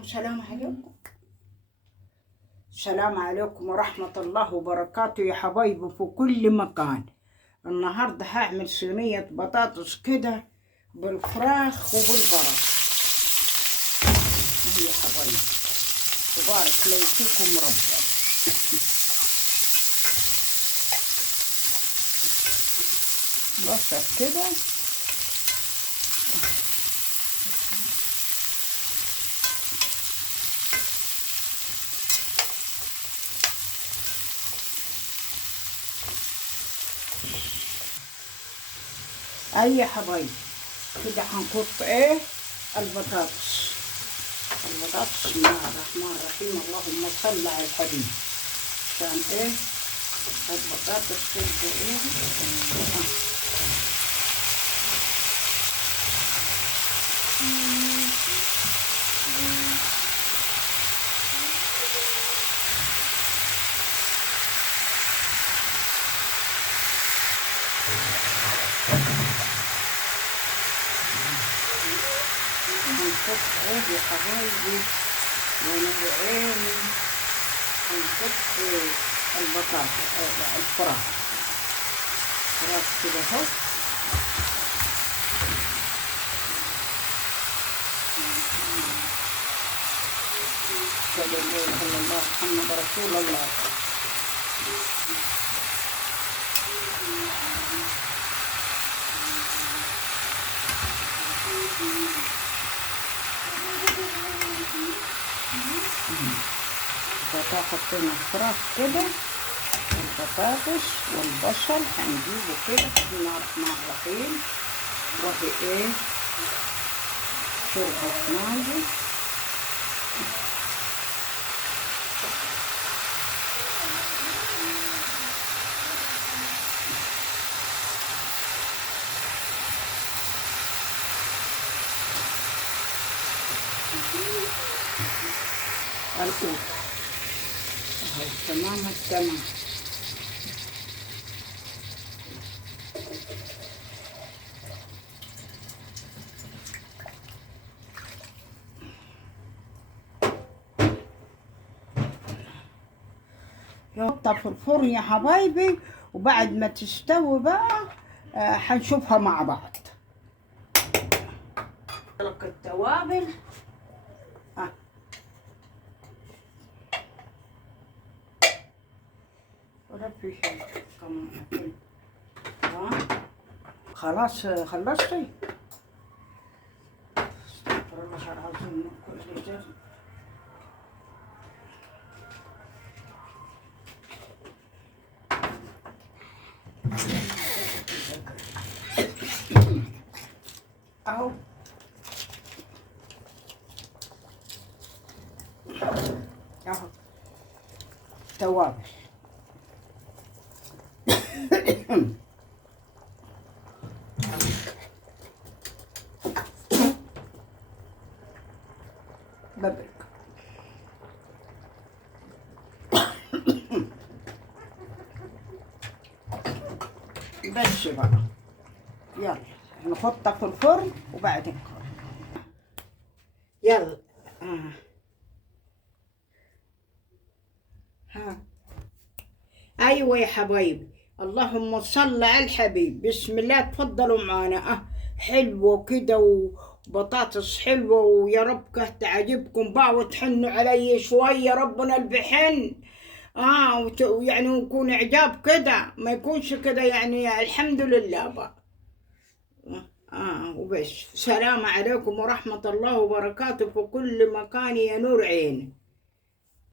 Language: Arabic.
السلام عليكم. السلام عليكم ورحمة الله وبركاته يا حبايبي في كل مكان. النهاردة هعمل صينية بطاطس كده بالفراخ وبالبرد يا حبايبي، وبارك لي فيكم ربنا. بصل كده اي يا حبايبي كده هنحط البطاطس. بسم الله الرحمن الرحيم، اللهم صل على الحبيب. عشان البطاطس تبقى هنحط يا حبايبي ونوعين. هنحط البطاطا الفراخ كده اهو. أشهد أن لا إله إلا الله محمد رسول الله. حطينا الفراخ كده والبطاطس والبصل هنجيبه كده. بسم الله الرحمن الرحيم. وهي شوربة ماجي الأول اهو تمام التمام. نحطها في الفرن يا حبايبي، وبعد ما تستوي بقى هنشوفها مع بعض. لك التوابل ولا في شيء كمان. خلاص خلصتي؟ استغفر الله العظيم من كل ذنب. اهو اهو توابل. بابريكا بس بقى يلا نحطها في الفرن وبعدين يلا. ها ايوه يا حبايبي، اللهم صل على الحبيب. بسم الله، تفضلوا معانا. حلوه كده وبطاطس حلوه، ويا رب تعجبكم بقى وتحنوا علي شويه. ربنا اللي بيحن يعني يكون اعجاب كده، ما يكونش كده يعني. الحمد لله بقى. وبس. سلام عليكم ورحمه الله وبركاته في كل مكان يا نور عين.